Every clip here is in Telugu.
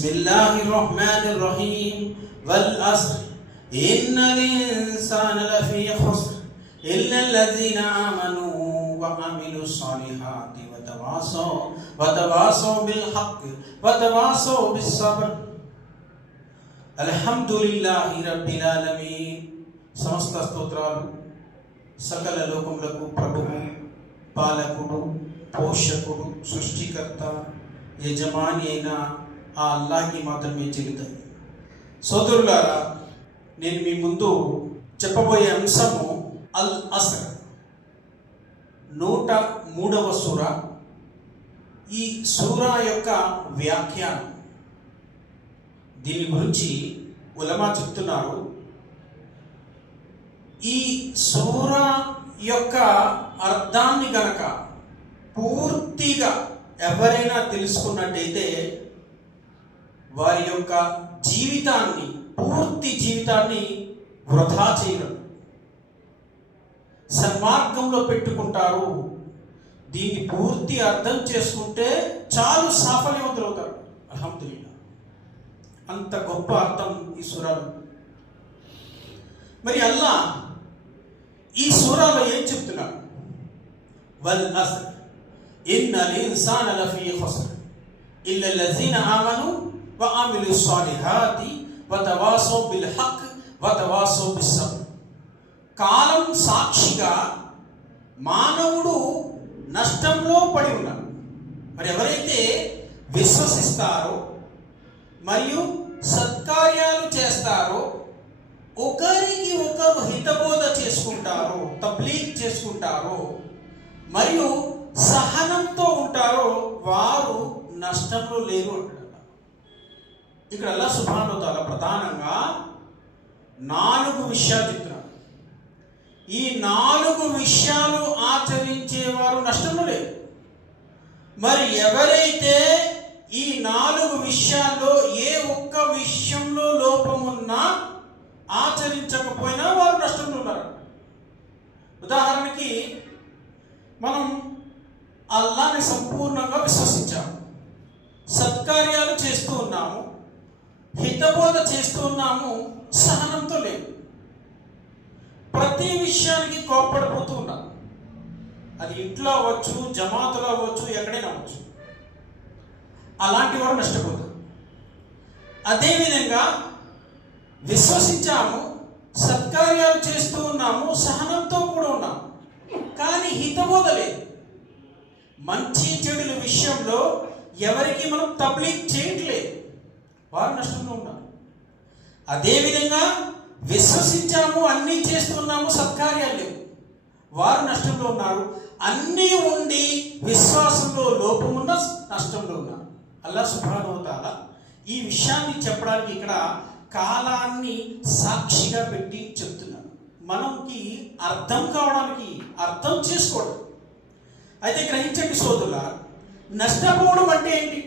बिस्मिल्लाहिर्रहमानिर्रहीम वल अस्र इन्नल इंसान लफी खुस्र इल्लल्लज़ीना आमनू व अमिलुस सालिहाति व तवासौ बिल हक़्क़ व तवासौ बिस सब्र। అల్హమ్దులిల్లాహి రబ్బిల్ ఆలమీన్। సమస్త స్తోత్రాలు సకల లోకములకు ప్రభువు, పాలకుడు, పోషకుడు, సృష్టికర్త, యజమాని అయిన ఆ అల్లాహ్కి మాత్రమే చెల్లుతాయి। సోదరులారా, నేను మీ ముందు చెప్పబోయే అంశము అల్ అస్ర్, 103వ సూర। ఈ సూరా యొక్క వ్యాఖ్యానం, దీని గురించి ఉలమా చెప్తున్నారు, ఈ సూరా యొక్క అర్థాన్ని గనక పూర్తిగా ఎవరైనా తెలుసుకున్నట్టయితే వారి యొక్క జీవితాన్ని, పూర్తి జీవితాన్ని వృధా చేయరు, సన్మార్గంలో పెట్టుకుంటారు। దీన్ని పూర్తి అర్థం చేసుకుంటే చాలు, సాఫల్యవంతులవుతారు। అల్హమ్దులిల్లాహ్, అంత గొప్ప అర్థం ఈ సూరాలో। మరి అల్లాహ్ ఈ సూరాలో ఏం చెప్తున్నాడు? వల్ అస్ర్ ఇన్నల్ ఇన్సాన లఫీ ఖుస్ర్ ఇల్లల్లజీనా ఆమను వ అమిలుస్ సాలిహాతి వ తవాసౌ బిల్ హక్ వ తవాసౌ బిస్ సబ్ర్। కాలం సాక్షిగా మానవుడు నష్టంలో పడి ఉన్నాడు। మరి ఎవరైతే విశ్వసిస్తారో మరియు సత్కార్యాలు చేస్తారో, ఒకరికి ఒకరు హితబోధ చేసుకుంటారో, తబ్లీగ్ చేసుకుంటారో, మరియు సహనంతో ఉంటారో, వారు నష్టంలో లేరు అంటారు। ఇక్కడ అల్లాహ్ సుబ్హానహు వ తఆలా ప్రధానంగా 4 విషయాలు చెప్తున్నారు। ఈ 4 విషయాలు ఆచరించేవారు నష్టంలో లేరు। మరి ఎవరైతే ఈ 4 విషయాల్లో ఏ ఒక్క విషయంలో లోపమున్నా ఆచరించకపోయినా వారు నష్టంలో ఉన్నారు। ఉదాహరణకి, మనం అల్లాహ్ని సంపూర్ణంగా విశ్వసించాము, సత్కార్యాలు చేస్తూ ఉన్నాము, హితబోధ చేస్తూ ఉన్నాము, సహనంతో లేదు, ప్రతి విషయానికి కోప్పడిపోతూ ఉన్నాము। అది ఇంట్లో అవ్వచ్చు, జమాతులో అవ్వచ్చు, ఎక్కడైనా అవ్వచ్చు, అలాంటి వారు నష్టపోతారు। అదేవిధంగా విశ్వసించాము, సత్కార్యాలు చేస్తూ ఉన్నాము, సహనంతో కూడా ఉన్నాము, కానీ హితబోధ లేదు, మంచి చెడుల విషయంలో ఎవరికి మనం తబ్లీగ్ చేయట్లేదు, వారు నష్టంలో ఉన్నారు। అదేవిధంగా విశ్వసించాము, అన్నీ చేస్తున్నాము, సత్కార్యాలు లేవు, వారు నష్టంలో ఉన్నారు। అన్నీ ఉండి విశ్వాసంలో లోపమున్న నష్టంలో ఉన్నారు। అల్లాహ్ సుబ్హానహు వ తఆలా ఈ విషయాన్ని చెప్పడానికి ఇక్కడ కాలాన్ని సాక్షిగా పెట్టి చెప్తున్నాడు, మనకి అర్థం కావడానికి, అర్థం చేసుకోవడం। అయితే గ్రహించండి సోదరులారా, నష్టపోవడం అంటే ఏంటి?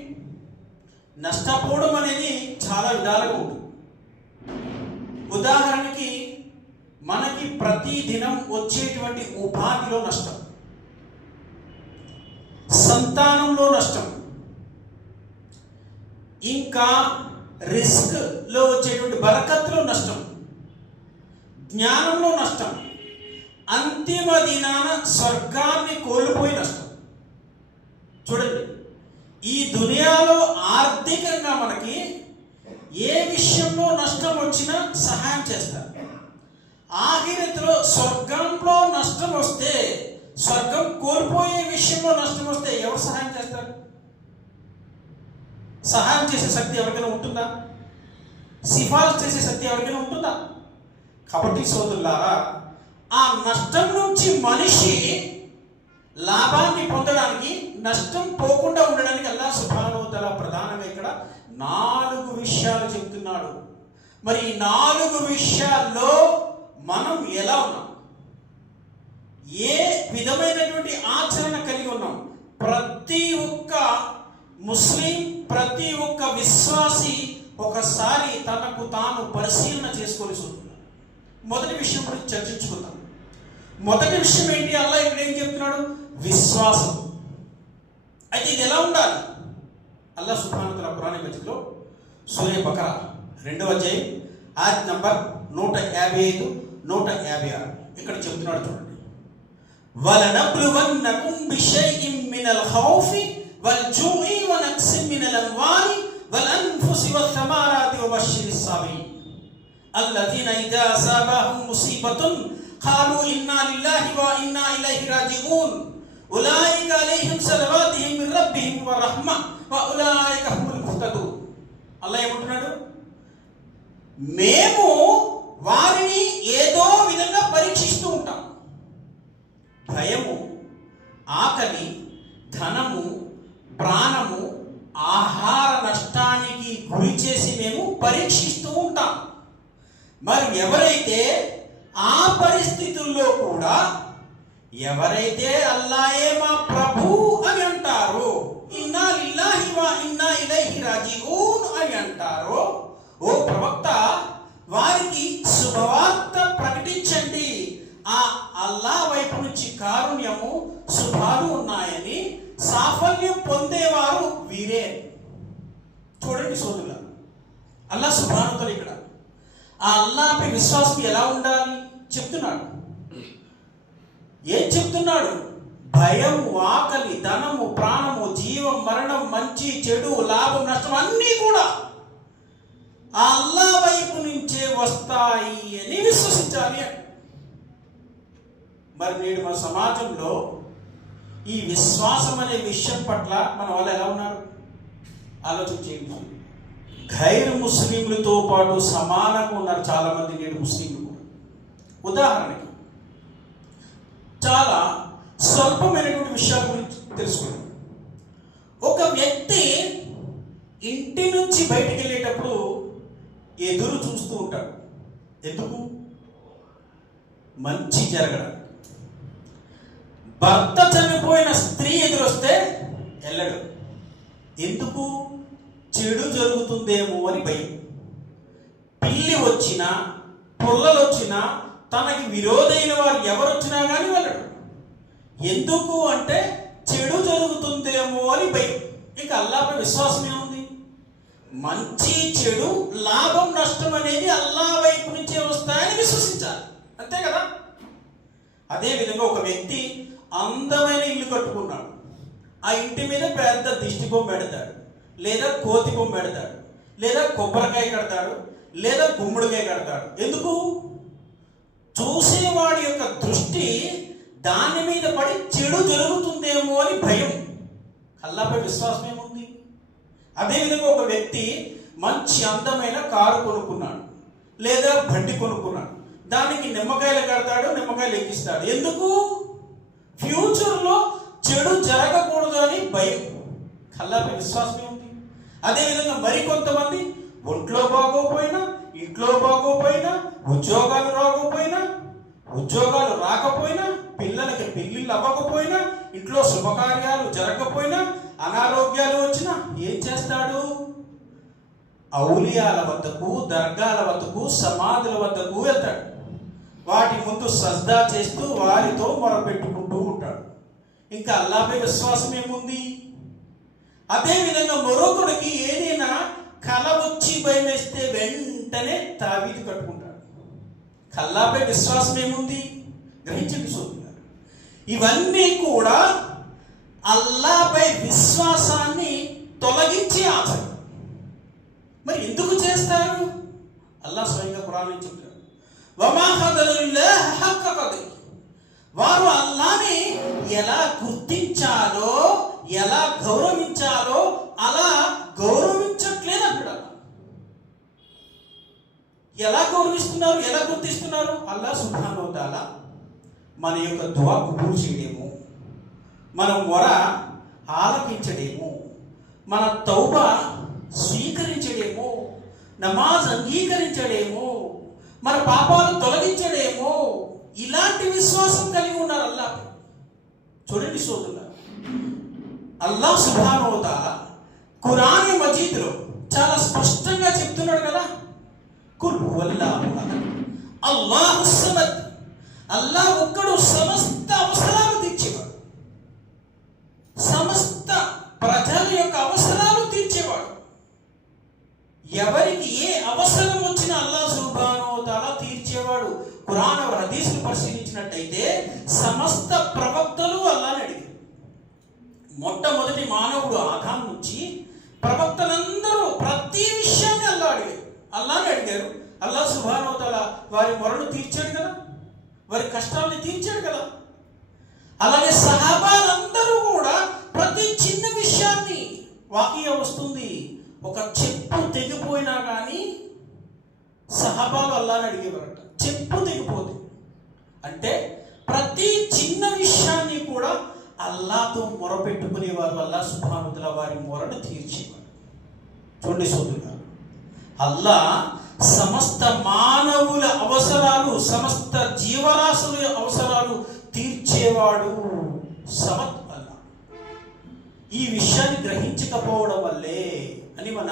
నష్టపోవడం అనేది చాలా విధాలుగా ఉంటుంది। ఉదాహరణకి, మనకి ప్రతి దినం వచ్చేటువంటి ఉపాధిలో నష్టం, సంతానంలో నష్టం, ఇంకా రిస్క్ లో వచ్చేటువంటి బరకత్తులో నష్టం, జ్ఞానంలో నష్టం, అంతిమ దినాన స్వర్గాన్ని కోల్పోయి నష్టం। చూడండి, ఈ దునియాలో ఆర్థికంగా మనకి ఏ విషయంలో నష్టం వచ్చినా సహాయం చేస్తారు, ఆఖిరతిలో స్వర్గంలో నష్టం వస్తే, స్వర్గం కోల్పోయే విషయంలో నష్టం వస్తే ఎవరు సహాయం చేస్తారు? సహాయం చేసే శక్తి ఎవరికైనా ఉంటుందా? సిఫారసు చేసే శక్తి ఎవరికైనా ఉంటుందా? కాబట్టి సోదరులారా, ఆ నష్టం నుంచి మనిషి లాభాన్ని పొందడానికి, నష్టం పోకుండా ఉండడానికి అల్లాహ్ సుబ్హానహు వ తఆలా ప్రధానంగా ఇక్కడ 4 విషయాలు చెప్తున్నాడు। మరి ఈ 4 విషయాల్లో మనం ఎలా ఉన్నాం, ఏ విధమైనటువంటి ఆచరణ కలిగి ఉన్నాం? ప్రతి ఒక్క ముస్లిం, ప్రతి ఒక్క విశ్వాసి ఒకసారి తనకు తాను పరిశీలన చేసుకోవాల్సి ఉంటుంది। మొదటి విషయం గురించి చర్చించుకుందాం। మొదటి విషయం ఏంటి? అల్లాహ్ ఇక్కడ ఏం చెప్తున్నాడు? విశ్వాసం। అయితే ఇది ఎలా ఉండాలి? అల్లాహ్ సుబ్హానహు వ తఆలా ఖురాన్ మజీద్లో సూరే బకరా 2వ అధ్యాయం ఆయత్ నంబర్ 155, 156. ఇక్కడ చెప్తున్నాడు చూడండి. వలనబ్లువన్నకుం బిషైఇం మినల్ ఖౌఫి వల్ జూఇ వ నక్సిం మినల్ అమ్వాలి వల్ అన్ఫుసి వత్ థమారాతి వబశ్శిరిస్ సాబిరీన్ అల్లదీన ఇదా అసాబహుం ముసీబతున్ ఖాలు ఇన్నా లిల్లాహి వ ఇన్నా ఇలైహి రాజిఊన్ ఉలైక అలైహిం సలవాతుహుం మిర్ రబ్బిహిం వ రహ్మ వ ఉలైక హుముల్ ముహ్తదూన్. అల్లాహ్ ఏమంటున్నాడు? మేము వారిని ఏదో విధంగా పరీక్షిస్తూ ఉంటాం. భయము, ఆకలి, ధనము, ప్రాణము, ఆహార నష్టానికి గురి చేసి మేము పరీక్షిస్తూ ఉంటాం. మరి ఎవరైతే ఆ పరిస్థితుల్లో కూడా ఎవరైతే అల్లాహే మా ప్రభు అని అంటారో, ఇన్నా లిల్లాహి వ ఇన్నా ఇలైహి రాజిఊన్ అని అంటారో, ఓ ప్రవక్త వారికి శుభవార్త ప్రకటించండి. ఆ అల్లాహ్ వైపు నుంచి కారుణ్యము, శుభాలు ఉన్నాయని, సాఫల్యం పొందేవారు వీరే. చూడండి సోదరుల, అల్లాహ్ సుబ్హానహు వ తఆలా ఇక్కడ ఆ అల్లాహ్పై విశ్వాసం ఎలా ఉండాలి చెప్తున్నాడు. ఏం చెప్తున్నాడు? భయం, ఆకలి, ధనము, ప్రాణము, జీవం, మరణం, మంచి చెడు, లాభం, నష్టం అన్నీ కూడా ఆ అల్లాహ్ వైపు నుంచే వస్తాయి అని విశ్వసించాలి. మరి నేడు మన సమాజంలో ఈ విశ్వాసం అనే విషయం పట్ల మన వాళ్ళు ఎలా ఉన్నారు ఆలోచించేయండి. గైర్ ముస్లింలతో పాటు సమానంగా ఉన్నారు చాలా మంది నేడు ముస్లింలు కూడా. ఉదాహరణకి చాలా స్వల్పమైనటువంటి విషయాల గురించి తెలుసుకున్నాం. ఒక వ్యక్తి ఇంటి నుంచి బయటికి వెళ్ళేటప్పుడు ఎదురు చూస్తూ ఉంటాడు. ఎందుకు? మంచి జరగడానికి. భర్త చనిపోయిన స్త్రీ ఎదురొస్తే వెళ్ళడు. ఎందుకు? చెడు జరుగుతుందేమో అని భయం. పిల్లి వచ్చినా, పుల్లలు వచ్చినా, తనకి విరోధైన వారు ఎవరు వచ్చినా కానీ వెళ్ళడు. ఎందుకు అంటే చెడు జరుగుతుందేమో అని భయం. ఇక అల్లాహ్పై విశ్వాసం ఏముంది? మంచి చెడు, లాభం నష్టం అనేది అల్లాహ్ వైపు నుంచే వస్తాయని విశ్వసించాలి, అంతే కదా. అదేవిధంగా ఒక వ్యక్తి అందమైన ఇల్లు కట్టుకున్నాడు. ఆ ఇంటి మీద పెద్ద దిష్టి బొమ్మ పెడతాడు, లేదా కోతి బొమ్మ పెడతాడు, లేదా కొబ్బరికాయ కడతాడు, లేదా గుమ్మడికాయ కడతాడు. ఎందుకు? చూసేవాడి యొక్క దృష్టి దాని మీద పడి చెడు జరుగుతుందేమో అని భయం. అల్లాహ్పై విశ్వాసం ఏముంది? అదేవిధంగా ఒక వ్యక్తి మంచి అందమైన కారు కొనుక్కున్నాడు, లేదా బండి కొనుక్కున్నాడు. దానికి నిమ్మకాయలు కడతాడు, నిమ్మకాయలు ఎక్కిస్తాడు. ఎందుకు? ఫ్యూచర్లో చెడు జరగకూడదు అని భయం. అల్లాహ్పై విశ్వాసం ఏముంది? అదేవిధంగా మరికొంతమంది ఒంట్లో బాగోపోయినా, ఇంట్లో బాగోపోయినా, ఉద్యోగాలు రాకపోయినా, పిల్లలకి పెళ్ళిళ్ళు అవ్వకపోయినా, ఇంట్లో శుభకార్యాలు జరగకపోయినా, అనారోగ్యాలు వచ్చినా ఏం చేస్తాడు? ఔలియాల వద్దకు, దర్గాల వద్దకు, సమాధుల వద్దకు వెళ్తాడు. వాటి ముందు సజ్దా చేస్తూ వారితో మొరపెట్టుకుంటూ ఉంటాడు. ఇంకా అల్లాహ్పై విశ్వాసం ఏముంది? అదేవిధంగా మరొకడికి ఏదైనా కల వచ్చి భయం వేస్తే వెంటనే తావీదు కట్టుకుంటాడు. అల్లాహ్పై విశ్వాసం ఏముంది? గ్రహించండి సోదరులారా, ఇవన్నీ కూడా అల్లాహ్పై విశ్వాసాన్ని తొలగించే ఆచరణ. మరి ఎందుకు చేస్తారు? అల్లాహ్ స్వయంగా ఖురాన్లో చెప్తాడు, వమా ఖదరుల్లాహ హక్క ఖదరి. వారు అల్లాహ్ని ఎలా గుర్తించాలో, ఎలా గౌరవించాలో అలా గౌరవించట్లేదు అంటాడు. ఎలా గౌరవిస్తున్నారు, ఎలా గుర్తిస్తున్నారు? అల్లాహ్ సుబ్హానహు వ తఆలా మన యొక్క దుఆ కబూల్ చేయడేమో, మన మొర ఆలకించడేమో, మన తౌబా స్వీకరించడేమో, నమాజ్ అంగీకరించడేమో, మన పాపాలు తొలగించడేమో, ఇలాంటి విశ్వాసం కలిగి ఉన్నారు అల్లాహ్. చూడండి సోదరులారా, అల్లాహ్ సుబ్హానహు వ తఆలా ఖురాన్ మజీద్లో చాలా స్పష్టంగా చెప్తున్నాడు కదా, కుల్ హువల్లాహు అహద్ అల్లాహు సమద్. అల్లాహ్ ఒక్కడు సమస్త అవసరాలు తీర్చేవాడు, సమస్త ప్రజల యొక్క అవసరాలు తీర్చేవాడు. ఎవరికి ఏ అవసరం వచ్చినా అల్లాహ్ సుబ్హానహు వ తఆలా తీర్చేవాడు. ఖురాన్ హదీసులు పరిశీలించినట్టయితే సమస్త ప్రవక్తలు అల్లాహ్ని అడిగారు. మొట్టమొదటి మానవుడు ఆదాం నుంచి ప్రవక్తలందరూ ప్రతి విషయాన్ని అల్లాహ్ని అడిగారు. అల్లాహ్ సుబ్హానహు వ తఆలా వారి మొరను తీర్చాడు కదా, వారి కష్టాలను తీర్చాడు కదా. అలాగే సహాబాలందరూ కూడా ప్రతి చిన్న విషయాన్ని, వాకియా వస్తుంది, ఒక చెప్పు తెగిపోయినా కానీ సహాబాలు అల్లాహ్ని అడిగేవారట. చెప్పు తెగిపోతే అంటే ప్రతి చిన్న విషయాన్ని కూడా అల్లాహ్తో మొరపెట్టుకునేవారు. అల్లాహ్ సుబ్హానహు వ తఆలా వారి మొరను తీర్చేవారు. చూడండి సోదరులారా, అల్లాహ్ సమస్త మానవుల అవసరాలు, సమస్త జీవరాశుల అవసరాలు తీర్చేవాడు. సమత్ అల్లాహ్. ఈ విషయాన్ని గ్రహించకపోవడం వల్లే అని మన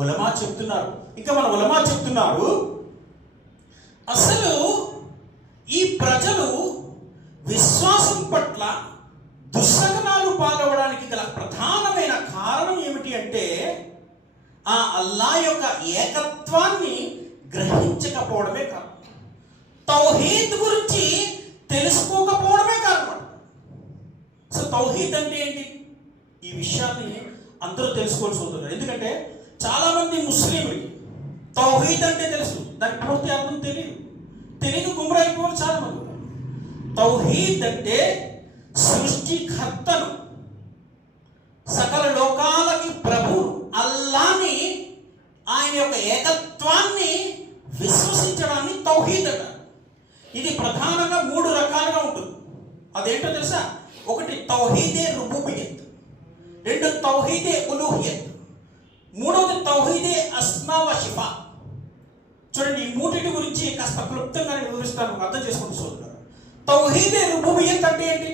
ఉలమా చెప్తున్నారు. ఇంకా మన ఉలమా చెప్తున్నారు, అసలు ఈ ప్రజలు విశ్వాసం పట్ల దుస్సగనాలు పాల్గొనడానికి గల ప్రధానమైన కారణం ఏమిటి అంటే ఆ అల్లాహ్ యొక్క ఏకత్వాన్ని గ్రహించకపోవడమే కారణం. తౌహీద్ గురించి తెలుసుకోకపోవడమే కారణం. సో తౌహీద్ అంటే ఏంటి? ఈ విషయాన్ని అందరూ తెలుసుకోవాల్సి ఉంటుంది. ఎందుకంటే చాలా మంది ముస్లింలు తౌహీద్ అంటే తెలుసు, దానికి పూర్తి అర్థం తెలియదు గుమ్రా అయిపోవాలి చాలా మంది. తౌహీద్ అంటే సృష్టికర్తను, సకల లోకాలకి ప్రభు అల్లాహ్ని, ఆయన యొక్క ఏకత్వాన్ని విశ్వసించడాన్ని తౌహీద్ అంటారు. ఇది ప్రధానంగా 3 రకాలుగా ఉంటుంది. అదేంటో తెలుసా? ఒకటి తౌహీదే రుబూబియత్, 2 తౌహీదే ఉలూహియత్, 3వది తౌహీదే అస్మా వ షిఫా. చూడండి, ఈ 3 గురించి కాస్త క్లుప్తంగా నేను వివరిస్తాను, అర్థం చేసుకుంటూ చూద్దాం. తౌహీదే రుబూబియత్ అంటే ఏంటి?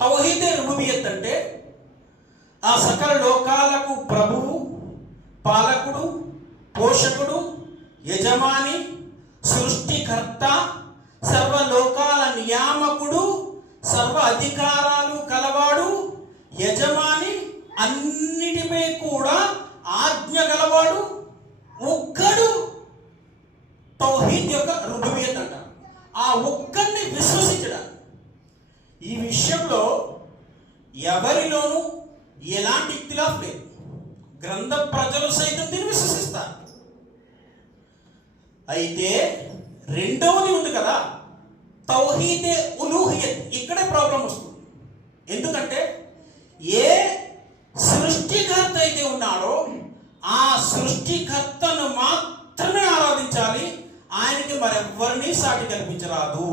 తౌహీదే రుబూబియత్ అంటే ఆ సకల లోకాలకు ప్రభువు, పాలకుడు, పోషకుడు, యజమాని, సృష్టికర్త, సర్వలోకాల నియామకుడు, సర్వ అధికారాలు కలవాడు, యజమాని, అన్నిటిపై కూడా ఆజ్ఞ గలవాడు ఒక్కడు. తౌహీద్ యొక్క రుబూబియత్ అంట. ఆ ఒక్కడిని విశ్వసించడం. ఈ విషయంలో ఎవరిలోనూ ఎలాంటి ఇఖ్తిలాఫ్ లేదు. గ్రంథ ప్రజలు సైతం దీన్ని విశ్వసిస్తారు. అయితే రెండవది ఉంది కదా, తౌహీదే ఉలూహియత్. ఇక్కడే ప్రాబ్లం వస్తుంది. ఎందుకంటే ఏ సృష్టికర్త అయితే ఉన్నాడో ఆ సృష్టికర్తను మాత్రమే ఆరాధించాలి, ఆయనకి మరెవ్వరిని సాటి కల్పించరాదు.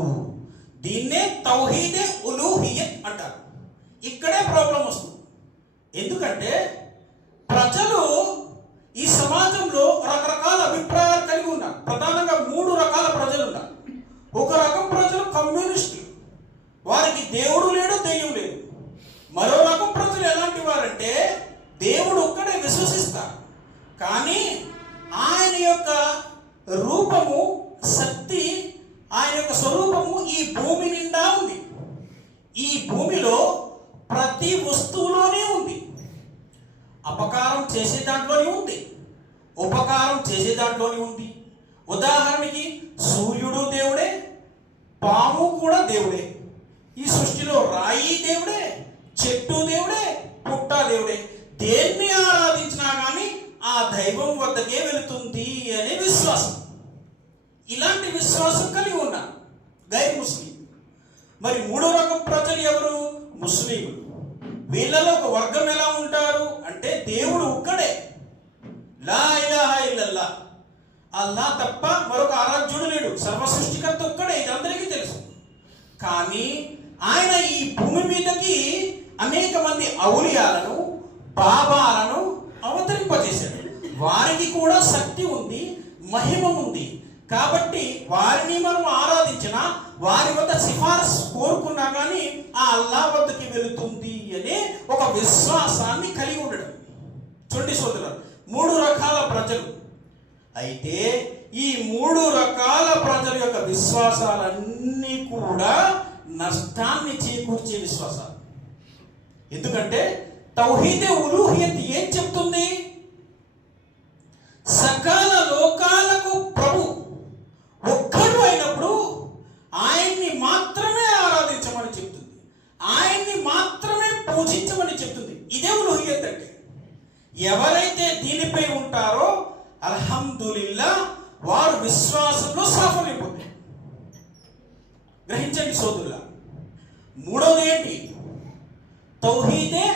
దీన్నే తౌహీదే ఉలూహియత్ అంటారు. ఇక్కడే ప్రాబ్లం వస్తుంది. ఎందుకంటే ప్రజలు ఈ సమాజంలో రకరకాల అభిప్రాయాలు కలిగి ఉన్నారు. ప్రధానంగా 3 రకాల ప్రజలు ఉన్నారు. ఒక రకం ప్రజలు కమ్యూనిస్టులు, వారికి దేవుడు లేడు, దెయ్యం లేదు. మరో రకం ప్రజలు ఎలాంటి వారంటే దేవుడు ఒక్కడే విశ్వసిస్తారు, కానీ ఆయన యొక్క రూపము, శక్తి, ఆయన యొక్క స్వరూపము ఈ భూమి నిండా ఉంది. ఈ భూమిలో ప్రతి వస్తువులోనే ఉంది. అపకారం చేసే దాంట్లోనే ఉంది, ఉపకారం చేసే దాంట్లోనే ఉంది. ఉదాహరణకి సూర్యుడు దేవుడే, పాము కూడా దేవుడే. ఈ సృష్టిలో రాయి దేవుడే, చెట్టు దేవుడే, పుట్ట దేవుడే. దేన్ని ఆరాధించినా కానీ ఆ దైవం వద్దకే వెళుతుంది అనే విశ్వాసం. ఇలాంటి విశ్వాసం కలిగి ఉన్నారు గైర్ ముస్లిం. మరి 3వ రకం ప్రజలు ఎవరు? ముస్లింలు. వీళ్ళలో ఒక వర్గం ఎలా ఉంటారు అంటే దేవుడు ఒక్కడే, లా ఇలాహా ఇల్లల్లాహ్, అల్లాహ్ తప్ప మరొక ఆరాధ్యుడు లేడు, సర్వ సృష్టికర్త ఒక్కడే, ఇది అందరికీ తెలుసు. కానీ ఆయన ఈ భూమి మీదకి అనేక మంది ఔలియాలను, బాబాలను అవతరింపజేశాడు. వారికి కూడా శక్తి ఉంది, మహిమ ఉంది. కాబట్టి వారిని మనం ఆరాధించినా, వారి వద్ద సిఫారసు కోరుకున్నా కానీ ఆ అల్లాహ్ వద్దకి వెళుతుంది అనే ఒక విశ్వాసాన్ని కలిగి ఉండడం. చూడండి సోదరులు, 3 రకాల ప్రజలు. అయితే ఈ 3 రకాల ప్రజల యొక్క విశ్వాసాలన్నీ కూడా నష్టాన్ని చేకూర్చే ఎవరైతే దీనిపై ఉంటారో అల్హమ్దులిల్లా వారు విశ్వాసంలో సాఫల్యం పొందారు. గ్రహించండి సోదరులా. మూడవది ఏంటి? తౌహీదే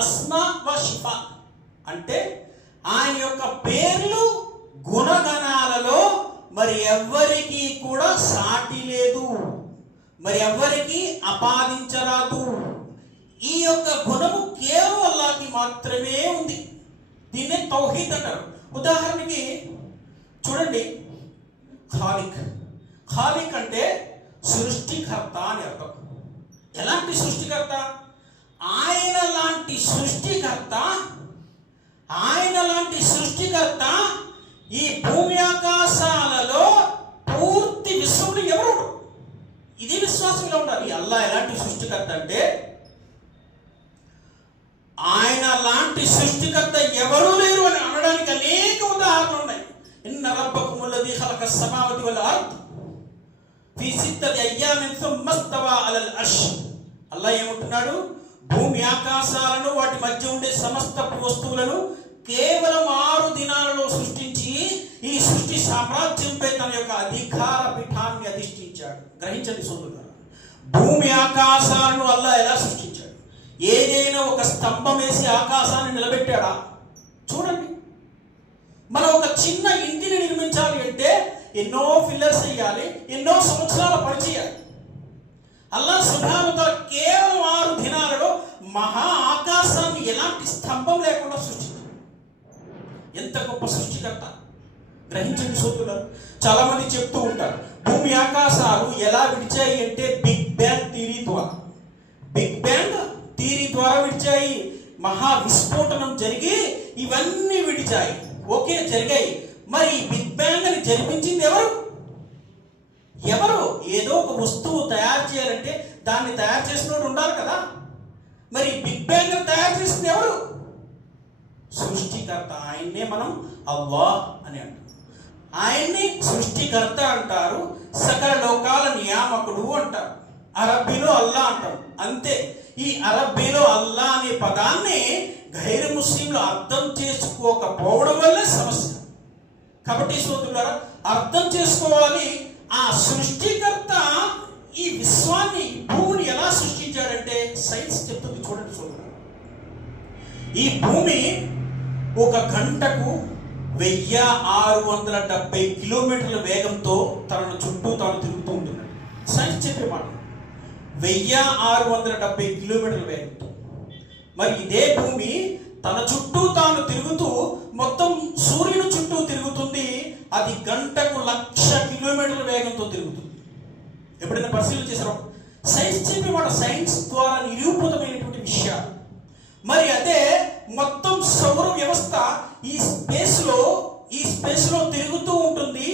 అస్మా వ షిఫా. అంటే ఆయన యొక్క పేర్లు గుణగణాలలో మరి ఎవ్వరికీ కూడా సాటి లేదు, మరి ఎవ్వరికి అపాదించరాదు. ఈ యొక్క గుణము కేవలం అల్లాహ్కి మాత్రమే ఉంది. దీన్నే తౌహీద్ అంటారు. ఉదాహరణకి చూడండి, ఖాలిక్. ఖాలిక్ అంటే సృష్టికర్త అని అర్థం. ఎలాంటి సృష్టికర్త? ఆయన లాంటి సృష్టికర్త ఈ భూమి ఆకాశాలలో పూర్తి విశ్వంలో ఎవరు? ఇది విశ్వాసంగా ఉండాలి. అల్లాహ్ ఎలాంటి సృష్టికర్త అంటే ఆయన లాంటి సృష్టికర్త ఎవరూ లేరు అని అనడానికి అనేక ఉదాహరణలు ఉన్నాయి. ఇన్న రబ్బకుముల్లదీ ఖలకస్ సమావాతి వల్ అర్ద్ ఫీ సిత్తతి అయ్యామిన్ సుమ్మా ఇస్తవా అలల్ అర్ష్. అల్లాహ్ ఏమంటున్నాడు? భూమి ఆకాశాలను వాటి మధ్య ఉండే సమస్త వస్తువులను కేవలం 6 దినాలలో సృష్టించి ఈ సృష్టి సామ్రాజ్యంపై తన యొక్క అధికార పీఠాన్ని అధిష్ఠించాడు. గ్రహించండి సోదరులారా, భూమి ఆకాశాలను అల్లాహ్ ఎలా సృష్టించాడు? ఏదైనా ఒక స్తంభం వేసి ఆకాశాన్ని నిలబెట్టాడా? చూడండి, మనం ఒక చిన్న ఇంటిని నిర్మించాలి అంటే ఎన్నో పిల్లర్స్ వేయాలి, ఎన్నో సంవత్సరాల పని చేయాలి. అల్లాహ్ సుబ్హానహు వ తఆలా కేవలం 6 దినాలలో మహా ఆకాశాన్ని ఎలాంటి స్తంభం లేకుండా సృష్టించాడు. ఎంత గొప్ప సృష్టికర్త! గ్రహించండి సోదరులారా. చాలా మంది చెప్తూ ఉంటారు, భూమి ఆకాశాలు ఎలా విడిచాయి అంటే బిగ్ బ్యాంగ్ థియరీ ద్వారా విడిచాయి. మహా విస్ఫోటనం జరిగి ఇవన్నీ విడిచాయి. ఓకే, జరిగాయి. మరి బిగ్ బ్యాంగ్ అని జరిపించింది ఎవరు? ఏదో ఒక వస్తువు తయారు చేయాలంటే దాన్ని తయారు చేసినోడు ఉండాలి కదా. మరి బిగ్ బ్యాంగ్ తయారు చేసింది ఎవరు? సృష్టికర్త. ఆయన్నే మనం అల్లాహ్ అని అంటాం. ఆయన్ని సృష్టికర్త అంటారు, సకల లోకాల నియామకుడు అంటారు. అరబ్బీలో అల్లా అంటాం, అంతే. ఈ అరబ్బీలో అల్లా అనే పదాన్ని గైరు ముస్లింలు అర్థం చేసుకోకపోవడం వల్లే సమస్య. కాబట్టి సోదరులారా, అర్థం చేసుకోవాలి. ఆ సృష్టికర్త ఈ విశ్వాన్ని, భూమిని ఎలా సృష్టించాడంటే సైన్స్ చెప్తుంది. చూడండి సోదరులారా, ఈ భూమి ఒక గంటకు 1670 కిలోమీటర్ల వేగంతో తనను చుట్టూ తాను తిరుగుతూ ఉంటుంది. సైన్స్ చెప్పే మాట 1670 కిలోమీటర్ల వేగంతో. మరి ఇదే భూమి తన చుట్టూ తాను తిరుగుతూ మొత్తం సూర్యుని చుట్టూ తిరుగుతుంది. అది గంటకు 1,00,000 కిలోమీటర్ల వేగంతో తిరుగుతుంది. ఎప్పుడైనా పరిశీలన చేశారో? సైన్స్ చెప్పే మాట, సైన్స్ ద్వారా నిరూపితమైనటువంటి విషయాలు. మరి అదే మొత్తం సౌర వ్యవస్థ ఈ స్పేస్ లో తిరుగుతూ ఉంటుంది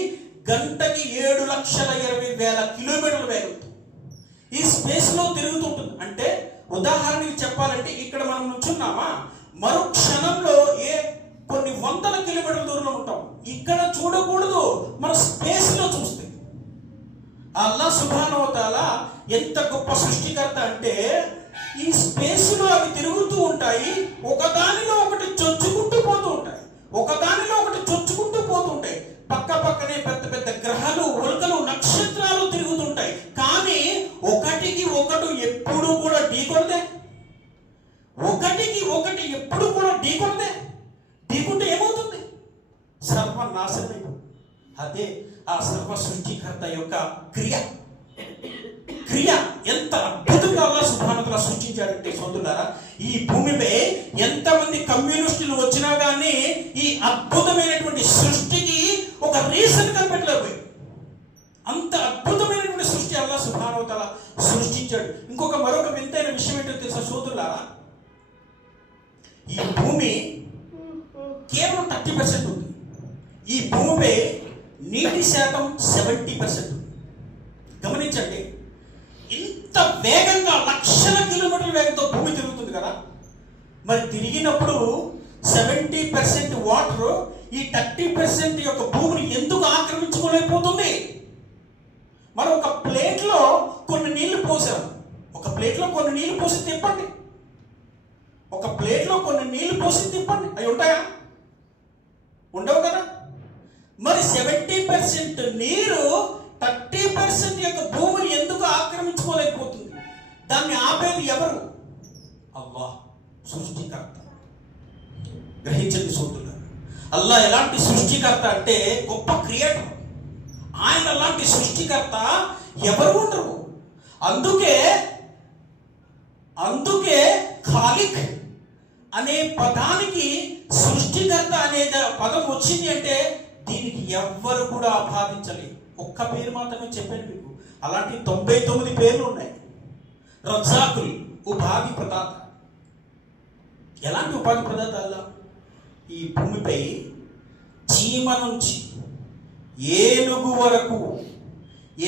గంటకి 7,20,000 కిలోమీటర్ల వేగంతో ఈ స్పేస్ లో తిరుగుతుంటుంది. అంటే ఉదాహరణకి చెప్పాలంటే ఇక్కడ మనం నుంచున్నామా, మరో క్షణంలో కొన్ని వందల కిలోమీటర్ల దూరంలో ఉంటాం. ఇక్కడ చూడకూడదు, మన స్పేస్ లో చూస్తే. అల్లాహ్ సుబ్హానహు వ తఆలా ఎంత గొప్ప సృష్టికర్త అంటే ఈ స్పేస్ లో అవి తిరుగుతూ ఉంటాయి, ఒకదానిలో ఒకటి చొచ్చుకుంటూ పోతూ ఉంటాయి. పక్క పక్కనే పెద్ద పెద్ద గ్రహాలు, ఉల్కలు, నక్షత్రాలు తిరుగుతుంటాయి. కానీ ఒకటికి ఒకటి ఎప్పుడు కూడా ఢీకొనదే. ఢీకుంటే ఏమవుతుంది? సర్వనాశనం. అదే ఆ సర్వ సృష్టికర్త యొక్క క్రియ ఎంత అద్భుతంగా అల్లాహ్ సుబ్హానహు వ తఆలా సృష్టించాడంటే సోదరులారా, ఈ భూమిపై ఎంతమంది కమ్యూనిస్టులు వచ్చినా కానీ ఈ అద్భుతమైనటువంటి సృష్టికి ఒక రీజన్ కనిపెట్టలేకపోయి. అంత అద్భుతమైనటువంటి సృష్టి అల్లాహ్ సుబ్హానహు వ తఆలా సృష్టించాడు. మరొక వింతైన విషయం ఏంటో తెలుసా సోదరులారా? ఈ భూమి కేవలం 30% ఉంది. ఈ భూమిపై నీటి శాతం 70%. గమనించండి, ఇంత వేగంగా 1,00,000 కిలోమీటర్ల వేగంతో భూమి తిరుగుతుంది కదా. మరి తిరిగినప్పుడు 70% వాటర్ ఈ 30% యొక్క భూమిని ఎందుకు ఆక్రమించుకోలేకపోతుంది? మనం ఒక ప్లేట్లో కొన్ని నీళ్లు పోసాం. ఒక ప్లేట్లో కొన్ని నీళ్లు పోసి తిప్పండి. అవి ఉంటాయా? 70% నీరు 30% యొక్క భూమిని ఎందుకు ఆక్రమించుకోలేకపోతుంది? దాన్ని ఆపేది ఎవరు? అల్లాహ్, సృష్టికర్త. గ్రహించండి సోదరులారా, అల్లాహ్ ఎలాంటి సృష్టికర్త అంటే గొప్ప క్రియేటర్. ఆయన అలాంటి సృష్టికర్త ఎవరు ఉండరు. అందుకే ఖాలిక్ అనే పదానికి సృష్టికర్త అనే పదం వచ్చింది అంటే దీనికి ఎవ్వరు కూడా ఆపాదించలేదు. ఒక్క పేరు మాత్రమే చెప్పాను మీకు. అలాంటి 99 పేర్లు ఉన్నాయి. రజ్జాకుల్, ఉపాధి ప్రదాత. ఎలాంటి ఉపాధి ప్రదాత? అల్లా ఈ భూమిపై చీమ నుంచి ఏనుగు వరకు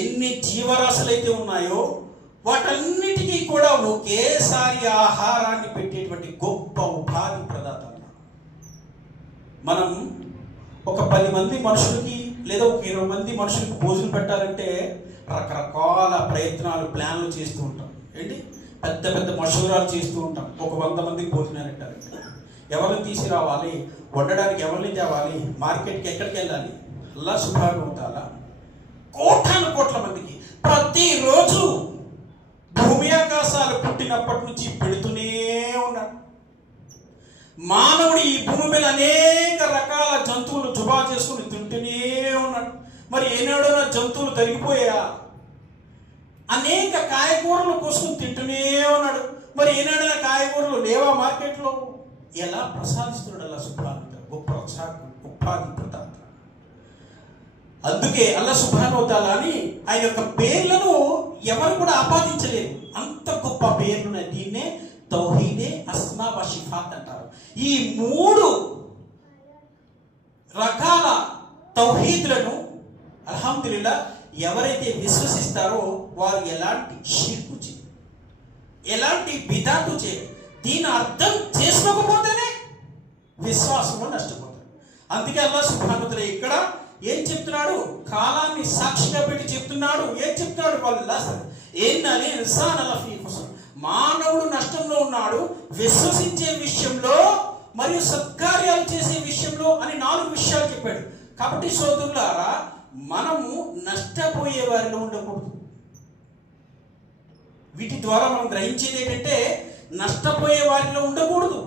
ఎన్ని జీవరాశులైతే ఉన్నాయో వాటన్నిటికీ కూడా ఒకేసారి ఆహారాన్ని పెట్టేటువంటి గొప్ప ఉపాధి ప్రదాత. మనం ఒక 10 మంది మనుషులకి లేదా ఒక 20 మంది మనుషులకి భోజనం పెట్టాలంటే రకరకాల ప్రయత్నాలు, ప్లాన్లు చేస్తూ ఉంటాం. ఏంటి, పెద్ద పెద్ద మషూరాలు చేస్తూ ఉంటాం. ఒక 100 మందికి భోజనాలు పెట్టాలంటే ఎవరిని తీసుకురావాలి, వండడానికి ఎవరిని తేవాలి, మార్కెట్కి ఎక్కడికి వెళ్ళాలి? అల్లాహ్ సుబ్హానహు వ తఆలా కోట్ల మందికి ప్రతిరోజు భూమి ఆకాశాలు పుట్టినప్పటి నుంచి పెడుతూనే ఉన్నాడు. మానవుడు ఈ భూమి మీద అనేక రకాల జంతువులు జుబా చేసుకుని తింటూనే ఉన్నాడు. మరి ఏనాడైనా జంతువులు తరిగిపోయా? అనేక కాయగూరలు కోసుకుని తింటూనే ఉన్నాడు. మరి ఏనాడైనా కాయగూరలు లేవా మార్కెట్లో? ఎలా ప్రసాదిస్తున్నాడు అల్లాహ్ సుబ్హానహు వ తఆలా, గొప్ప ఉపాధి ప్రదాత. అందుకే అల్లాహ్ సుబ్హానహు వ తఆలా అని ఆయన యొక్క పేర్లను ఎవరు కూడా ఆపాదించలేరు. అంత గొప్ప పేర్లు ఉన్నాయి. దీన్నే తౌహీదే అస్మా వ సిఫాత్ అంటారు. ఈ 3 రకాల తౌహీద్లను అల్హమ్దులిల్లా ఎవరైతే విశ్వసిస్తారో వారు ఎలాంటి షిర్కు చేయరు, ఎలాంటి బిదాతు చేయరు. దీని అర్థం చేసుకోకపోతేనే విశ్వాసంలో నష్టపోతారు. అందుకే అల్లాహ్ సుబ్హానహు వ తఆలా ఇక్కడ ఏం చెప్తున్నాడు? కాలాన్ని సాక్షిగా పెట్టి చెప్తున్నాడు. ఏం చెప్తున్నాడు? మానవుడు నష్టంలో ఉన్నాడు విశ్వసించే విషయంలో మరియు సత్కార్యాలు చేసే విషయంలో అని 4 విషయాలు చెప్పాడు. కాబట్టి సోదరులారా, మనము నష్టపోయే వారిలో ఉండకూడదు. వీటి ద్వారా మనం గ్రహించేది ఏంటంటే నష్టపోయే వారిలో ఉండకూడదు.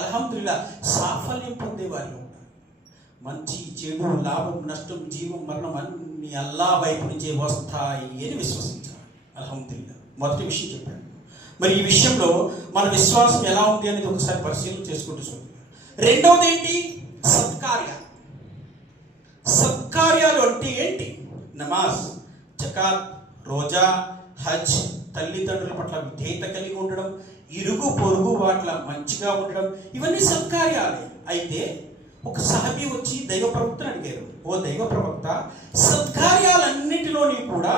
అల్హమ్దులిల్లా సాఫల్యం పొందే వారిలో ఉండాలి. మంచి, చెడు, లాభం, నష్టం, జీవం, మరణం అన్ని అల్లాహ్ వైపు నుంచే వస్తాయి అని విశ్వసించాలి. అల్హమ్దులిల్లా మొదటి విషయం చెప్పాను. మరి ఈ విషయంలో మన విశ్వాసం ఎలా ఉంది అనేది ఒకసారి పరిశీలన చేసుకుంటూ చూడండి. రెండవది ఏంటి? సత్కార్యాలు. సత్కార్యాలు అంటే ఏంటి? నమాజ్, జకాత్, రోజా, హజ్, తల్లిదండ్రుల పట్ల విధేయత కలిగి ఉండడం, ఇరుగు పొరుగు వాట్ల మంచిగా ఉండడం, ఇవన్నీ సత్కార్యాలే. అయితే ఒక సహబీ వచ్చి దైవ ప్రవక్తను అడిగారు, ఓ దైవ ప్రవక్త, సత్కార్యాలన్నిటిలోని కూడా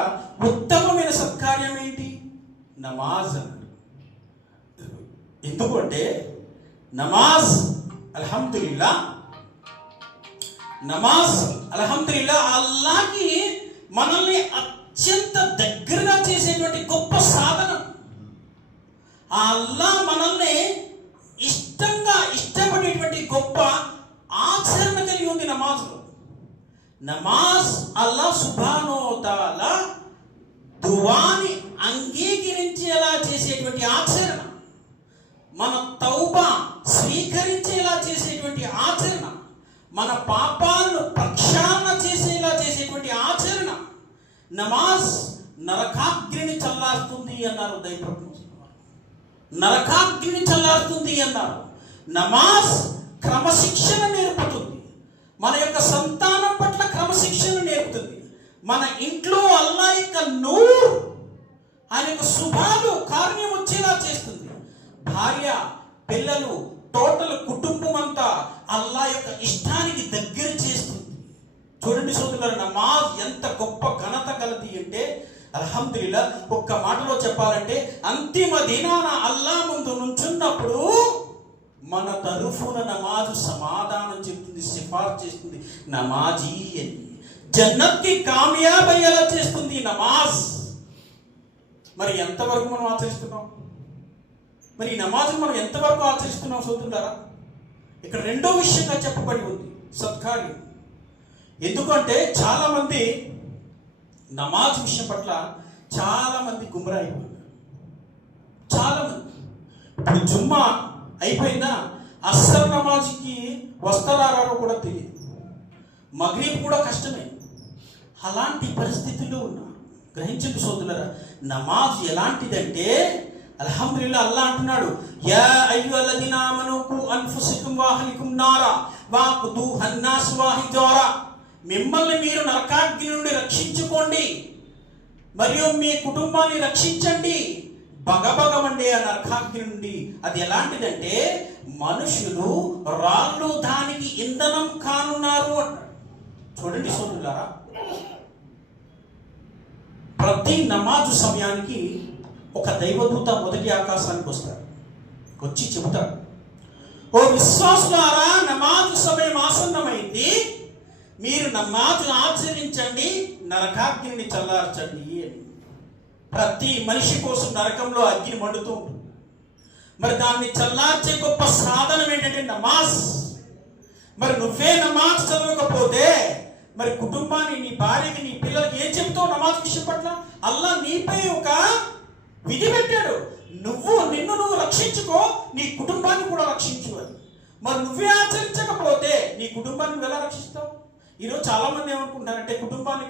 ఉత్తమమైన సత్కార్యం ఏంటి? నమాజ్ అన్నాడు. ఎందుకంటే నమాజ్ అల్హమ్దులిల్లా అల్లాహ్కి మనల్ని అత్యంత దగ్గరగా చేసేటువంటి గొప్ప సాధనం. ఆ అల్లాహ్ మనల్ని ఇష్టపడేటువంటి గొప్ప ఆచరణ కలిగి ఉంది నమాజ్లో. నమాజ్ అల్లాహ్ సుబ్హానహు వ తఆలా దువాని అంగీకరించేలా చేసేటువంటి ఆచరణ, మన తౌబా స్వీకరించేలా చేసేటువంటి ఆచరణ, మన పాపాలను ప్రక్షాళన చేసేలా చేసేటువంటి ఆచరణ. నమాజ్ నరకాగ్నిని చల్లారుతుంది అన్నారు దైవప్రభు. నరకాగ్నిని చల్లారుతుంది అన్నారు. నమాజ్ క్రమశిక్షణ నేర్పుతుంది. మన యొక్క సంతానం పట్ల క్రమశిక్షణ నేర్పుతుంది. మన ఇంట్లో అల్లాహ్ యొక్క నూర్, ఆయన యొక్క శుభాలు కార్యం వచ్చేలా చేస్తుంది. భార్య, పిల్లలు, టోటల్ కుటుంబం అంతా అల్లాహ్ యొక్క ఇష్టానికి దగ్గర చేస్తుంది. చూడండి సోదరులారా, నమాజ్ ఎంత గొప్ప ఘనత కలది అంటే అల్హమ్దులిల్లా ఒక్క మాటలో చెప్పాలంటే అంతిమ దినాన అల్లాహ్ ముందు నుంచున్నప్పుడు మన తరఫున నమాజు సమాధానం చెప్తుంది, సిఫార్సు చేస్తుంది. నమాజీ అని జన్నత్కి కామయాబ్ అయ్యేలా చేస్తుంది నమాజ్. మరి ఎంతవరకు మనం ఆచరిస్తున్నాం? మరి ఈ నమాజ్ని మనం ఎంతవరకు ఆచరిస్తున్నాం సోదరులారా? ఇక్కడ రెండో విషయంగా చెప్పబడి ఉంది సత్కార్యం. ఎందుకంటే చాలామంది నమాజ్ విషయం పట్ల చాలామంది గుమ్రా అయిపోయినారు. చాలామంది ఇప్పుడు జుమ్మా అయిపోయిందా, అస్సర్ నమాజ్కి వస్తారారో కూడా తెలియదు, మగ్రిబ్ కూడా కష్టమే. అలాంటి పరిస్థితుల్లో ఉన్నా గ్రహించండి సోదరులారా, నమాజ్ ఎలాంటిదంటే అల్హమ్దులిల్లా అల్లా అంటున్నాడు, యా అయ్యుహల్లదీనా ఆమనూ ఖూ అన్ఫుసకుమ్ వఅహ్లికుమ్ నారా వఖూదుహన్ నాస్ వహిజారా, మిమ్మల్ని మీరు నరకాగ్ని నుండి రక్షించుకోండి మరియు మీ కుటుంబాన్ని రక్షించండి. బగబగమండే ఆ నరకాగ్ని నుండి. అది ఎలాంటిదంటే మనుషులు రాళ్ళు దానికి ఇంధనం కానున్నారు అంటారు. చూడండి సోదరులారా, ప్రతి నమాజు సమయానికి ఒక దైవదూత మొదటి ఆకాశానికి వస్తాడు, వచ్చి చెబుతాడు, ఓ విశ్వాసులారా, నమాజు సమయం ఆసన్నమైంది, మీరు నమాజు ఆచరించండి, నరకాగ్నిని చల్లార్చండి అని. ప్రతి మనిషి కోసం నరకంలో అగ్ని మండుతూ ఉంటుంది. మరి దాన్ని చల్లార్చే గొప్ప సాధనం ఏంటంటే నమాజ్. మరి నువ్వే నమాజ్ చదవకపోతే మరి కుటుంబాన్ని, నీ భార్యకి, నీ పిల్లలకి ఏం చెబుతావు నమాజ్ విషయం పట్ల? అల్లా నీపై ఒక విధి పెట్టాడు, నిన్ను రక్షించుకో, నీ కుటుంబాన్ని కూడా రక్షించు అని. మరి నువ్వే ఆచరించకపోతే నీ కుటుంబాన్ని నువ్వు ఎలా రక్షిస్తావు? ఈరోజు చాలా మంది ఏమనుకుంటారంటే కుటుంబాన్ని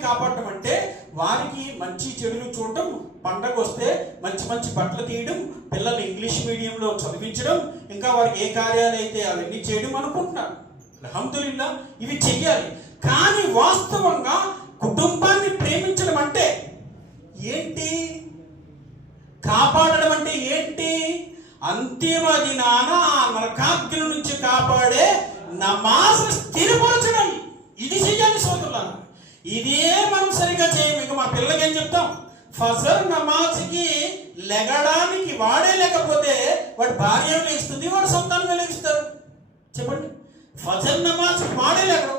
కాపాడటం అంటే వారికి మంచి చెడులు చూడటం, పండగ వస్తే మంచి మంచి బట్టలు తీయడం, పిల్లలు ఇంగ్లీష్ మీడియంలో చదివించడం, ఇంకా వారికి ఏ కార్యాలు అయితే అవన్నీ చేయడం అనుకుంటున్నారు. అల్హమ్దులిల్లా ఇవి చెయ్యాలి. కానీ వాస్తవంగా కుటుంబాన్ని ప్రేమించడం అంటే ఏంటి? కాపాడడం అంటే ఏంటి? అంతిమ దినాన ఆ నరకాగ్ని నుంచి కాపాడే నమాజ్ స్థిరపరచడం. ఇది చెయ్యాలి సోదరులారా. ఇదే మనం సరిగా చేయము. ఇక మా పిల్లలకి ఏం చెప్తాం? ఫజర్ నమాజ్కి లెగడానికి వాడే లేకపోతే వాడి భార్య లేస్తుంది, వాడు సంతానం లేస్తారు. చెప్పండి, ఫజర్ నమాజ్ వాడే లేకడు,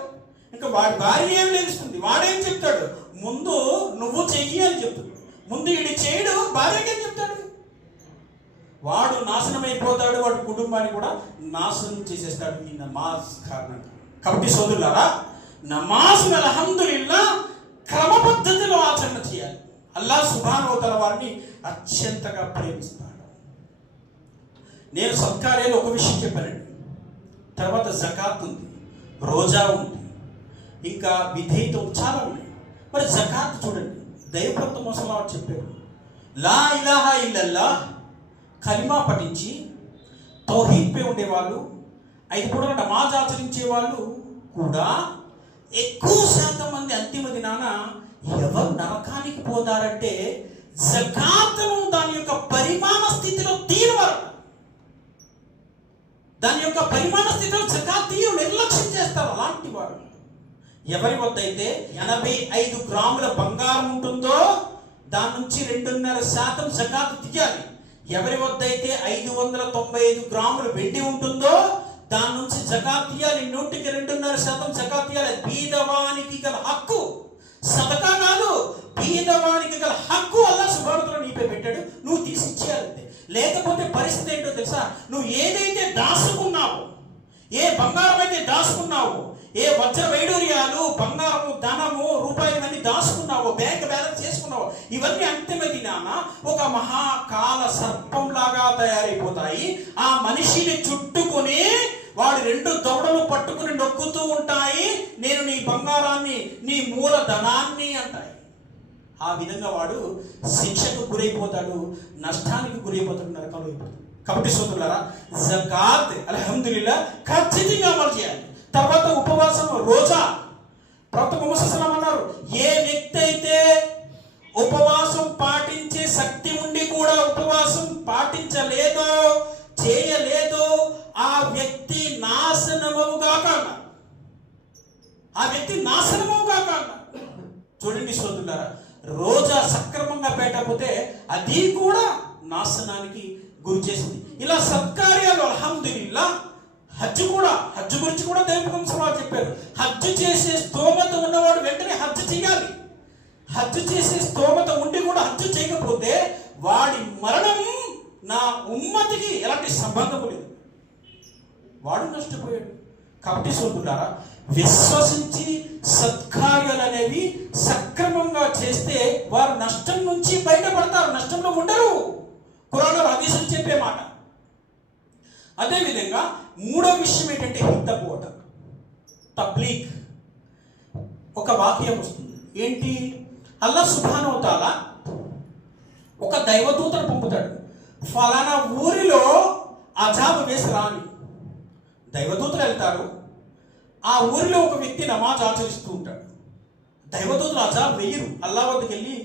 ఇంకా వాడి భార్య ఏం లేస్తుంది, వాడేం చెప్తాడు? ముందు నువ్వు చెయ్యి అని చెప్తాడు. ముందు ఇది చేయడు, భార్యకి ఏం చెప్తాడు? వాడు నాశనం అయిపోతాడు, వాడి కుటుంబాన్ని కూడా నాశనం చేసేస్తాడు ఈ నమాజ్ కారణంగా. కాబట్టి సోదరులారా, నమాజ్ అల్హమ్దులిల్లా క్రమ పద్ధతిలో ఆచరణ చేయాలి. అల్లాహ్ సుబ్హానహు వ తఆలా వారిని అత్యంతగా ప్రేమిస్తాడు. నేను సత్కార్యాలు ఒక విషయం చెప్పానండి, తర్వాత జకాత్ ఉంది, రోజా ఉంది, ఇంకా విధేయతం చాలా ఉన్నాయి. మరి జకాత్ చూడండి, దైవప్రవక్త ముహమ్మద్ చెప్పాడు, లా ఇలాహా ఇల్లల్లాహ్ కలిమా పఠించి తౌహీద్పై ఉండేవాళ్ళు, 5 పూటల నమాజ్ ఆచరించే వాళ్ళు కూడా ఎక్కువ శాతం మంది అంతిమ దినాన ఎవరు నరకానికి పోతారంటే జకాతును దాని యొక్క పరిమాణ స్థితిలో తీయవారు. దాని యొక్క పరిమాణ స్థితిలో జకాత్ తీయరు, నిర్లక్ష్యం చేస్తారు. అలాంటి వారు ఎవరి వద్ద అయితే 85 గ్రాముల బంగారం ఉంటుందో దాని నుంచి 2.5% జకాత్ తీయాలి. ఎవరి వద్ద అయితే 595 గ్రాములు వెండి ఉంటుందో దాని నుంచి జకాత్ తీయాలి. 100కి 2.5% జకాత్ తీయాలి. బీదవానికి గల హక్కు, సదకా కాదు, బీదవానికి గల హక్కు అల్లాహ్ సుబ్హానహు వ తఆలా నీపై పెట్టాడు, నువ్వు తీసి ఇచ్చేయాలి. లేకపోతే పరిస్థితి ఏంటో తెలుసా? నువ్వు ఏదైతే దాచుకున్నావో, ఏ బంగారం అయితే దాచుకున్నావో, ఏ వజ్ర వైడూర్యాలు, బంగారము, ధనము, రూపాయలు అన్ని దాచుకున్నావో, బ్యాంక్ బ్యాలెన్స్ చేసుకున్నావో, ఇవన్నీ అంతిమ దినాన ఒక మహాకాల సర్పంలాగా తయారైపోతాయి. ఆ మనిషిని చుట్టుకొని వాడు 2 దవడలు పట్టుకుని నొక్కుతూ ఉంటాయి, నేను నీ బంగారాన్ని, నీ మూల ధనాన్ని అంటాయి. ఆ విధంగా వాడు శిక్షకు గురైపోతాడు, నష్టానికి గురైపోతాడు, నరకంలో అయిపోతాడు. కాబట్టి సోదరులారా, జకాత్ అల్హమ్దులిల్లా ఖచ్చితంగా అమలు చేయాలి. తర్వాత ఉపవాసం, రోజా. ప్రవక్త ముహమ్మద్ సల్లల్లాహు అలైహి వసల్లం అన్నారు, ఏ వ్యక్తి అయితే ఉపవాసం పాటించే శక్తి ఉండి కూడా ఉపవాసం పాటించలేదో, చేయలేదో, ఆ వ్యక్తి నాశనమవుగాక. చూడండి సోదరులారా, రోజా సక్రమంగా పెట్టకపోతే అది కూడా నాశనానికి గురి చేసింది. ఇలా సత్కార్యాలు అల్హమ్దులిల్లా. హజ్ గురించి కూడా దైవప్రవక్త సల్లల్లాహు చెప్పారు, హజ్ చేసే స్తోమత ఉన్నవాడు వెంటనే హజ్ చేయాలి. హజ్ చేసే స్తోమత ఉండి కూడా హజ్ చేయకపోతే వాడి మరణం నా ఉమ్మతికి ఎలాంటి సంబంధం లేదు, వాడు నష్టపోయాడు. కాబట్టి సోదరులారా, విశ్వసించి సత్కార్యాలు అనేవి సక్రమంగా చేస్తే వారు నష్టం నుంచి బయటపడతారు, నష్టంలో ఉండరు. ఖురాన్లో హదీసులు చెప్పే మాట. అదేవిధంగా మూడో విషయం ఏంటంటే హితబోధ, తబ్లీగ్. ఒక వాక్యం వస్తుంది ఏంటి, అల్లాహ్ సుబ్హానహు వ తఆలా ఒక దైవదూతను పంపుతాడు, ఫలానా ఊరిలో అజాబ్ వేసి రాని. దైవదూతలు వెళ్తారు, ఆ ఊరిలో ఒక వ్యక్తి నమాజ్ ఆచరిస్తూ ఉంటాడు. దైవదూతలు అజాబ్ వేయరు, అల్లాహ్ వద్దకు వెళ్ళి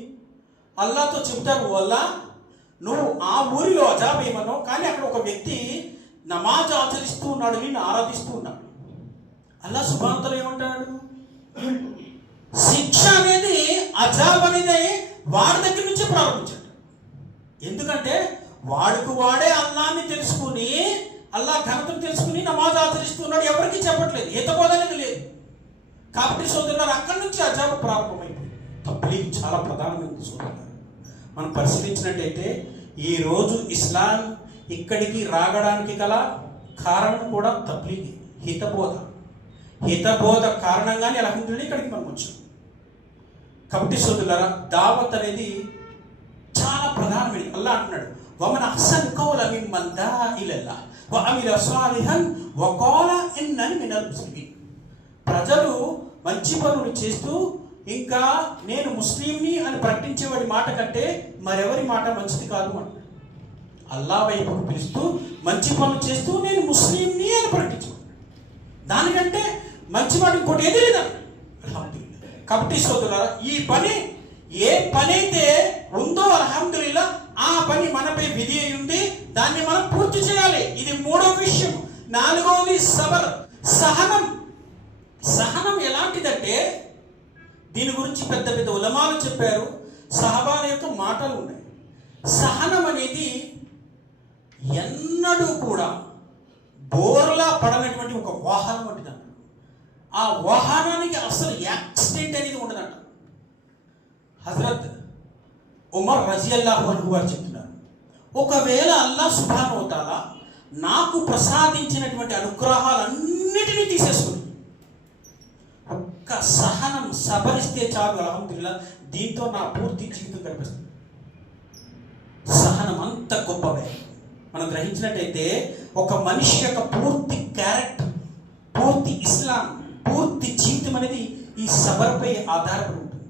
అల్లాహ్తో చెబుతారు, అల్లా నువ్వు ఆ ఊరిలో అజాబ్ వేయమన్నావు, కానీ అక్కడ ఒక వ్యక్తి నమాజ్ ఆచరిస్తూ ఉన్నాడు, నిన్ను ఆరాధిస్తూ ఉన్నాడు. అల్లాహ్ సుబ్హానహు వ తఆలా ఏమంటాడు, శిక్ష అనేది అజాబ్ అనేది వాడి దగ్గర నుంచి ప్రారంభించాడు. ఎందుకంటే వాడికి వాడే అల్లాహ్ని తెలుసుకుని, అల్లాహ్ ఘనతను తెలుసుకుని నమాజ్ ఆచరిస్తున్నాడు, ఎవరికి చెప్పట్లేదు, హితబోధ అనేది లేదు. కాబట్టి సోదరులారు, అక్కడి నుంచి అజాబ్ ప్రారంభమైంది. తబ్లీగ్ చాలా ప్రధానమైనది సోదరులారు. మనం పరిశీలించినట్టయితే ఈరోజు ఇస్లాం ఇక్కడికి రాగడానికి గల కారణం కూడా తబ్లీగ్, హితబోధ. హితబోధ కారణంగానే అల్హమ్దులిల్లాహ్ ఇక్కడికి మనం వచ్చాం. కాబట్టి సోదరులారా, దావత్ అనేది చాలా ప్రధానమైనది. అల్లాహ్ అంటున్నాడు, వమన్ అహ్సను కౌలన్ మిమ్మన్ దా ఇలల్లాహ్ వ అమిల సాలిహన్ వ ఖాల ఇన్నని మినల్ ముస్లిమీన్. ప్రజలు మంచి పనులు చేస్తూ ఇంకా నేను ముస్లింని అని ప్రకటించేవాడి మాట కంటే మరెవరి మాట మంచిది కాదు అంటాడు. అల్లాహ్ వైపుకు పిలుస్తూ మంచి పనులు చేస్తూ నేను ముస్లింని అని ప్రకటించేవాడు, దానికంటే మంచి మాట ఇంకోటి ఏది లేదండి. అల్హమ్దులిల్లాహ్. కాబట్టి సోదరులారా, ఈ పని ఏ పని అయితే ఉందో అల్హమ్దులిల్లాహ్ ఆ పని మనపై విధి అయి ఉంది, దాన్ని మనం పూర్తి చేయాలి. ఇది మూడో విషయం. నాలుగవది సబర్, సహనం. సహనం ఎలాంటిదంటే దీని గురించి పెద్ద పెద్ద ఉలమాలు చెప్పారు, సహబాల యొక్క మాటలు ఉన్నాయి. సహనం అనేది ఎన్నడూ కూడా బోర్లా పడనటువంటి ఒక వాహనం వంటిది అన్నాడు. ఆ వాహనానికి అసలు యాక్సిడెంట్ అనేది ఉండదంట. హజరత్ ఉమర్ రజియల్లాహు అన్హు వారు చెప్తున్నారు, ఒకవేళ అల్లాహ్ సుబ్హానహు వ తఆలా నాకు ప్రసాదించినటువంటి అనుగ్రహాలన్నిటినీ తీసేసుకుని ఒక్క సహనం సబరిస్తే చాలు, అల్హమ్దులిల్లాహ్ దీంతో నా పూర్తి జీవితం కనిపిస్తుంది. సహనం అంత గొప్పవే. మనం గ్రహించినట్టయితే ఒక మనిషి యొక్క పూర్తి క్యారెక్టర్, పూర్తి ఇస్లాం, పూర్తి జీవితం అనేది ఈ సబర్పై ఆధారపడి ఉంటుంది.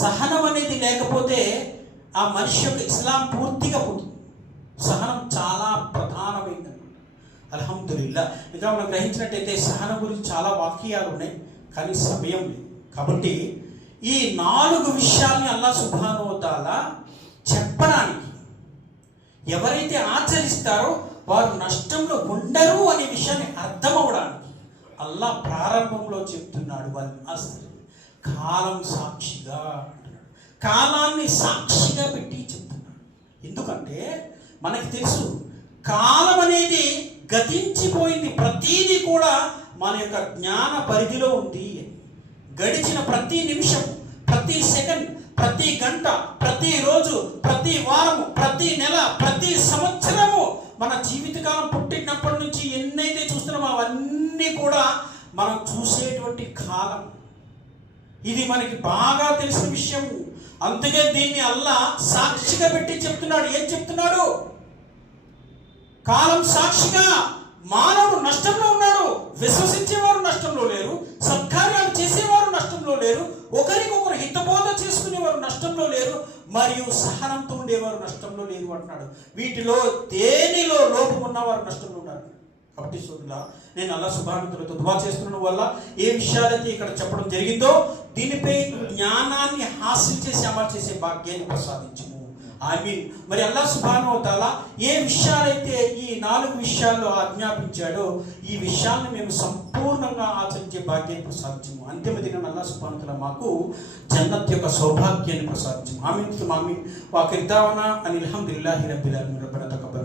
సహనం అనేది లేకపోతే ఆ మనిషి యొక్క ఇస్లాం పూర్తిగా పోతుంది. సహనం చాలా ప్రధానమైందన్నమాట. అల్హమ్దులిల్లాహ్. ఇంకా మనం గ్రహించినట్టయితే సహనం గురించి చాలా వాక్యాలు ఉన్నాయి, కానీ సమయం లేదు. కాబట్టి ఈ 4 విషయాల్ని అల్లాహ్ సుబ్హానహు వ తఆలా చెప్పడానికి, ఎవరైతే ఆచరిస్తారో వారు నష్టంలో ఉండరు అనే విషయాన్ని అర్థం అవడానికి అల్లాహ్ ప్రారంభంలో చెప్తున్నాడు, కాలం సాక్షిగా అంటున్నాడు. కాలాన్ని సాక్షిగా పెట్టి చెప్తున్నాడు. ఎందుకంటే మనకి తెలుసు కాలం అనేది గతించిపోయింది, ప్రతీది కూడా మన యొక్క జ్ఞాన పరిధిలో ఉంది. గడిచిన ప్రతి నిమిషం, ప్రతి సెకండ్, ప్రతి గంట, ప్రతి రోజు, ప్రతి వారము, ప్రతి నెల, ప్రతి సంవత్సరము, మన జీవితకాలం పుట్టినప్పటి నుంచి ఎన్నైతే చూస్తున్నామో అవన్నీ కూడా మనం చూసేటువంటి కాలం. ఇది మనకి బాగా తెలిసిన విషయం. అందుకే దీన్ని అల్లాహ్ సాక్షిగా పెట్టి చెప్తున్నాడు. ఏం చెప్తున్నాడు? కాలం సాక్షిగా. మానవుడు నష్టంలో ఉన్నాడు, విశ్వసించేవారు నష్టంలో లేరు, సత్కార్యాలు చేసేవారు నష్టంలో లేరు, ఒకరికొకరు హితబోధ చేసుకునేవారు నష్టంలో లేరు, మరియు సహనంతో ఉండేవారు నష్టంలో లేరు అంటున్నాడు. వీటిలో దేనిలో లోపం ఉన్నవారు నష్టంలో ఉన్నారు. కాబట్టి సోదరులా, నేను అల్లాహ్ సుబ్హానహు వ తఆలాతో దుఆ చేస్తున్న వల్ల ఏ విషయాలైతే ఇక్కడ చెప్పడం జరిగిందో దీనిపై జ్ఞానాన్ని హాసిల్ చేసి అమలు చేసే భాగ్యాన్ని ప్రసాదించుము. ఆమీన్. మరి అల్లాహ్ సుబ్హానహు వ తఆలా ఏ విషయాలైతే ఈ 4 విషయాల్లో ఆజ్ఞాపించాడో ఈ విషయాలను మేము సంపూర్ణంగా ఆచరించే భాగ్యాన్ని ప్రసాదించము. అంతిమ దినం అల్లాహ్ సుబ్హానహు వ తఆలా మాకు జన్నత్ యొక్క సౌభాగ్యాన్ని ప్రసాదించము. ఆమీన్. ఆమీన్. వాఖిర్ దావానా అనిల్ హమ్దులిల్లాహి రబ్బిల్ ఆలమీన్. రబ్బనా తకబ్బల్